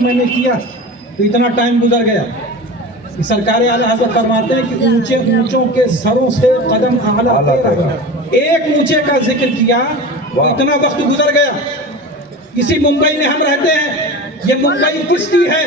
میں نے کیا تو اتنا ٹائم گزر گیا کہ سرکار اعلیٰ حضرت فرماتے ہیں کہ اونچے اونچوں کے سروں سے قدم اعلیٰ ایک اونچے کا ذکر کیا تو اتنا وقت گزر گیا. اسی ممبئی میں ہم رہتے ہیں. یہ ممبئی کس کی ہے؟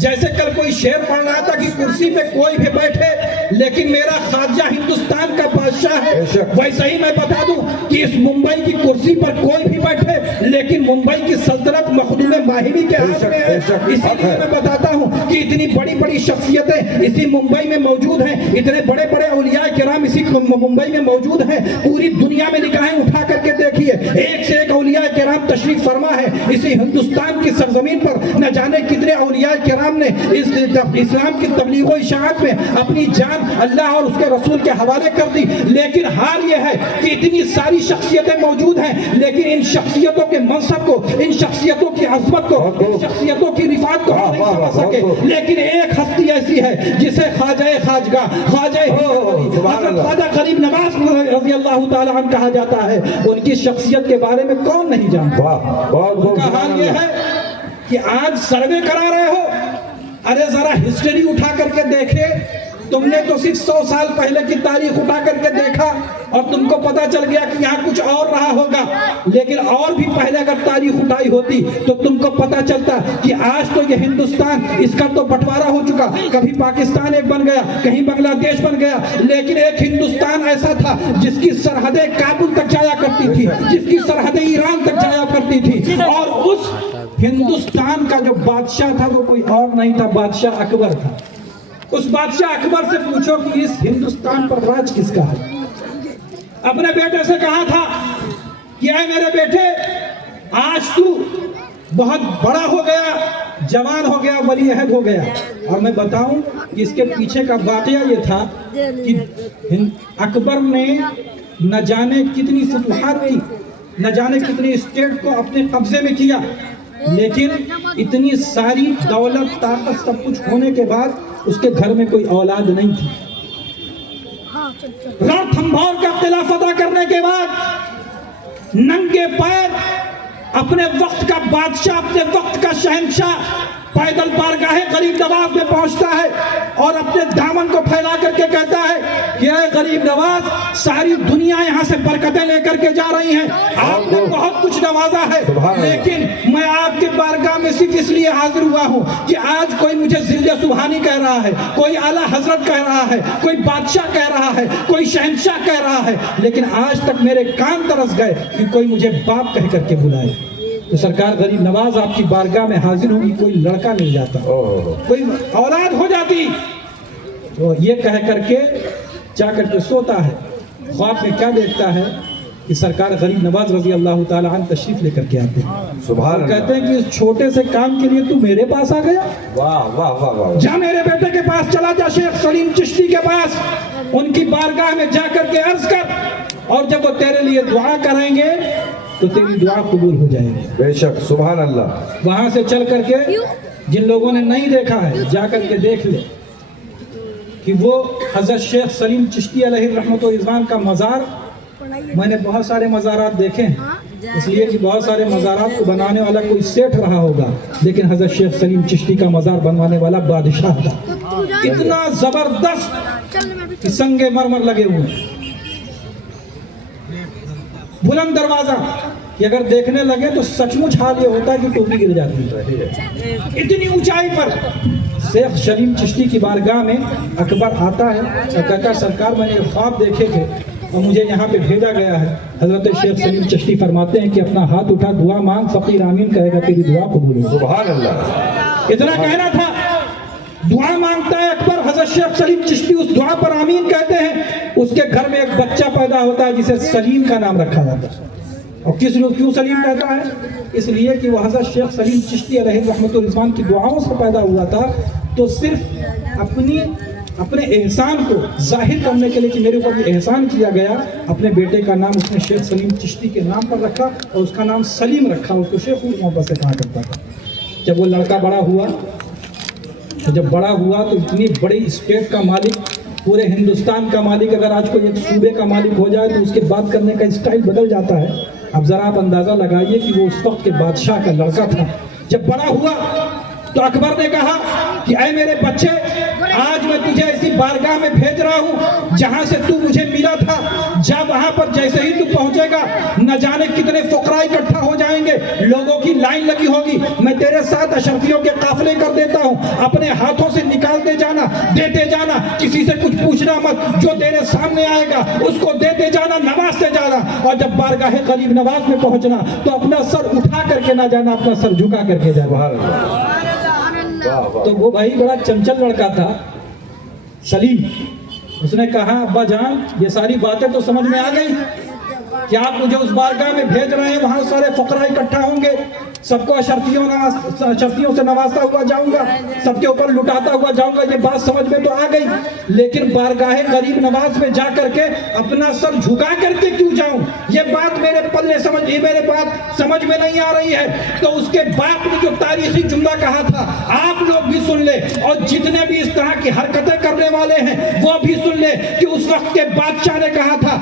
جیسے کل کوئی شعر پڑھ رہا تھا کہ کرسی پہ کوئی بھی بیٹھے لیکن میرا خواجہ ہندوستان کا بادشاہ ہے. ویسا ہی میں بتا دوں کہ اس ممبئی کی کرسی پر کوئی بھی بیٹھے لیکن ممبئی کی سلطنت مخدوم ماہری کے ہاتھ میں ہے. اسی لیے میں بتاتا ہوں کہ اتنی بڑی بڑی شخصیتیں اسی ممبئی میں موجود ہیں. اتنے بڑے بڑے اولیاء کرام اسی ممبئی میں موجود ہیں. پوری دنیا میں نگاہیں اٹھا کر کے دیکھیے, ایک سے ایک اولیاء کرام تشریف فرما ہے. اسی ہندوستان کی سرزمین پر نہ جانے کتنے اولیاء کرام نے اس اسلام کی تبلیغ و اشاعت میں اپنی جان اللہ اور اس کے رسول کے حوالے کر دی. لیکن حال یہ ہے کہ اتنی ساری شخصیتیں موجود ہیں لیکن ان شخصیتوں کے منصب کو, ان شخصیتوں کی عظمت کو, ان شخصیتوں کی رفعت کو نہیں سمجھ سکے. لیکن ایک ہستی ایسی ہے جسے خواجہ خواجگاہ, خواجہ غریب نواز رضی اللہ تعالیٰ عنہ کہا جاتا ہے. ان کی شخصیت کے بارے میں کون نہیں جانتا. ان کا حال یہ ہے کہ آج سروے کرا رہے ہو, ارے ذرا ہسٹری اٹھا کر کے دیکھے. تم نے تو صرف 100 سال پہلے کی تاریخ اٹھا کر کے دیکھا اور تم کو پتا چل گیا کہ یہاں کچھ اور رہا ہوگا. لیکن اور بھی پہلے اگر تاریخ اٹھائی ہوتی تو تم کو پتا چلتا کہ آج تو یہ ہندوستان, اس کا تو بٹوارا ہو چکا. کبھی پاکستان ایک بن گیا, کہیں بنگلہ دیش بن گیا, لیکن ایک ہندوستان ایسا تھا جس کی سرحدیں کابل تک جایا کرتی تھی, جس کی سرحدیں ایران تک جایا کرتی تھی. اور اس ہندوستان کا جو بادشاہ تھا وہ کوئی اور نہیں تھا, بادشاہ اکبر تھا. اس بادشاہ اکبر سے پوچھو کہ اس ہندوستان پر راج کس کا ہے. اپنے بیٹے سے کہا تھا کہ اے میرے بیٹے, آج تو بہت بڑا ہو گیا, جوان ہو گیا, ولی عہد ہو گیا. اور میں بتاؤں کہ اس کے پیچھے کا واقعہ یہ تھا کہ اکبر نے نہ جانے کتنی فتوحات کی, نہ جانے کتنی اسٹیٹ کو اپنے قبضے میں کیا, لیکن اتنی ساری دولت, طاقت, سب کچھ ہونے کے بعد اس کے گھر میں کوئی اولاد نہیں تھی. رنتھمبور کا قلعہ فتح کرنے کے بعد ننگے پیر اپنے وقت کا بادشاہ, اپنے وقت کا شہنشاہ پیدل بارگاہ غریب نواز میں پہنچتا ہے اور اپنے دامن کو پھیلا کر کے کہتا ہے کہ اے غریب نواز, ساری دنیا یہاں سے برکتیں لے کر کے جا رہی ہیں, آپ نے بہت کچھ نوازا ہے, لیکن میں آپ کے بارگاہ میں صرف اس لیے حاضر ہوا ہوں کہ آج کوئی مجھے ذل سبحانی کہہ رہا ہے, کوئی اعلیٰ حضرت کہہ رہا ہے, کوئی بادشاہ کہہ رہا ہے, کوئی شہنشاہ کہہ رہا ہے, لیکن آج تک میرے کان ترس گئے کہ کوئی مجھے باپ کہہ کر کے بلائے. تو سرکار غریب نواز آپ کی بارگاہ میں حاضر ہوگی, کوئی لڑکا مل جاتا, کوئی اولاد ہو جاتی, تو یہ کہہ کر کے جا کر کے سوتا ہے. خواب میں کیا دیکھتا ہے کہ سرکار غریب نواز رضی اللہ تعالیٰ عنہ تشریف لے کر کے آتے ہیں. اور کہتے ہیں کہ اس چھوٹے سے کام کے لیے تو میرے پاس آ گیا, واہ واہ واہ واہ, جا میرے بیٹے کے پاس چلا جا, شیخ سلیم چشتی کے پاس, ان کی بارگاہ میں جا کر کے عرض کر, اور جب وہ تیرے لیے دعا کریں گے تو تیری دعا قبول ہو جائے گی. بے شک, سبحان اللہ. وہاں سے چل کر کے جن لوگوں نے نہیں دیکھا ہے جا کر کے دیکھ لے کہ وہ حضرت شیخ سلیم چشتی علیہ الرحمت و رضوان کا مزار, میں نے بہت سارے مزارات دیکھے ہیں, اس لیے کہ بہت سارے مزارات کو بنانے والا کوئی سیٹھ رہا ہوگا, لیکن حضرت شیخ سلیم چشتی کا مزار بنوانے والا بادشاہ تھا. اتنا زبردست کہ سنگ مرمر لگے ہوئے, بلند دروازہ کہ اگر دیکھنے لگے تو سچ مچ حال یہ ہوتا ہے کہ ٹوپی گر جاتی ہے. اتنی اونچائی پر شیخ سلیم چشتی کی بارگاہ میں اکبر آتا ہے اور کہتا ہے سرکار میں نے خواب دیکھے تھے اور مجھے یہاں پہ بھیجا گیا ہے. حضرت شیخ سلیم چشتی فرماتے ہیں کہ اپنا ہاتھ اٹھا, دعا مانگ, فقیر آمین کہے گا تیری دعا قبول ہو. سبحان اللہ. اتنا کہنا تھا, دعا مانگتا ہے اکبر. حضرت شیخ سلیم چشتی اس دعا پر آمین کہتے ہیں. اس کے گھر میں ایک بچہ پیدا ہوتا ہے جسے سلیم کا نام رکھا جاتا ہے. اور کیوں سلیم کہتا ہے؟ اس لیے کہ وہ حضرت شیخ سلیم چشتی علیہ الرحمت و رضوان کی دعاؤں سے پیدا ہوا تھا. تو صرف اپنے احسان کو ظاہر کرنے کے لیے کہ میرے اوپر یہ احسان کیا گیا, اپنے بیٹے کا نام اس نے شیخ سلیم چشتی کے نام پر رکھا اور اس کا نام سلیم رکھا. اس کو شیخ محبت سے کہا کرتا تھا. جب وہ لڑکا بڑا ہوا تو اتنی بڑی اسٹیٹ کا مالک, پورے ہندوستان کا مالک, اگر آج کوئی ایک صوبے کا مالک ہو جائے تو اس کے بات کرنے کا اسٹائل بدل جاتا ہے. اب ذرا آپ اندازہ لگائیے کہ وہ اس وقت کے بادشاہ کا لڑکا تھا. جب بڑا ہوا تو اکبر نے کہا کہ اے میرے بچے، آج میں تجھے ایسی بارگاہ میں بھیج رہا ہوں جہاں سے تو مجھے ملا تھا، جا وہاں پر جیسے ہی تو پہنچے گا نہ جانے کتنے فقراء اکٹھا ہو جائیں گے، لوگوں کی لائن لگی ہوگی، میں تیرے ساتھ اشرفیوں کے قافلے کر دیتا ہوں، اپنے ہاتھوں سے نکالتے جانا، دیتے جانا، کسی سے کچھ پوچھنا مت، جو تیرے سامنے آئے گا اس کو دیتے جانا، نوازتے جانا، اور جب بارگاہ غریب نواز میں پہنچنا تو اپنا سر اٹھا کر کے نہ جانا، اپنا سر جھکا کر کے جانا۔ سبحان اللہ، واہ واہ، تو وہ بھائی بڑا چنچل لڑکا تھا سلیم، اس نے کہا ابا جان یہ ساری باتیں تو سمجھ میں آ گئی کہ آپ مجھے اس بارگاہ میں بھیج رہے ہیں، وہاں سارے فقراء اکٹھا ہوں گے، سب کو اشرفیوں سے نوازتا ہوا جاؤں گا، سب کے اوپر لٹاتا ہوا جاؤں گا، یہ بات سمجھ میں تو آ گئی، لیکن بارگاہ غریب نواز میں جا کر کے اپنا سر جھکا کر کے کیوں جاؤں، یہ بات میرے بات سمجھ میں نہیں آ رہی ہے۔ تو اس کے باپ نے جو تاریخی جملہ کہا تھا آپ لوگ بھی سن لے، اور جتنے بھی اس طرح کی حرکتیں کرنے والے ہیں وہ بھی سن لے کہ اس وقت کے بادشاہ نے کہا تھا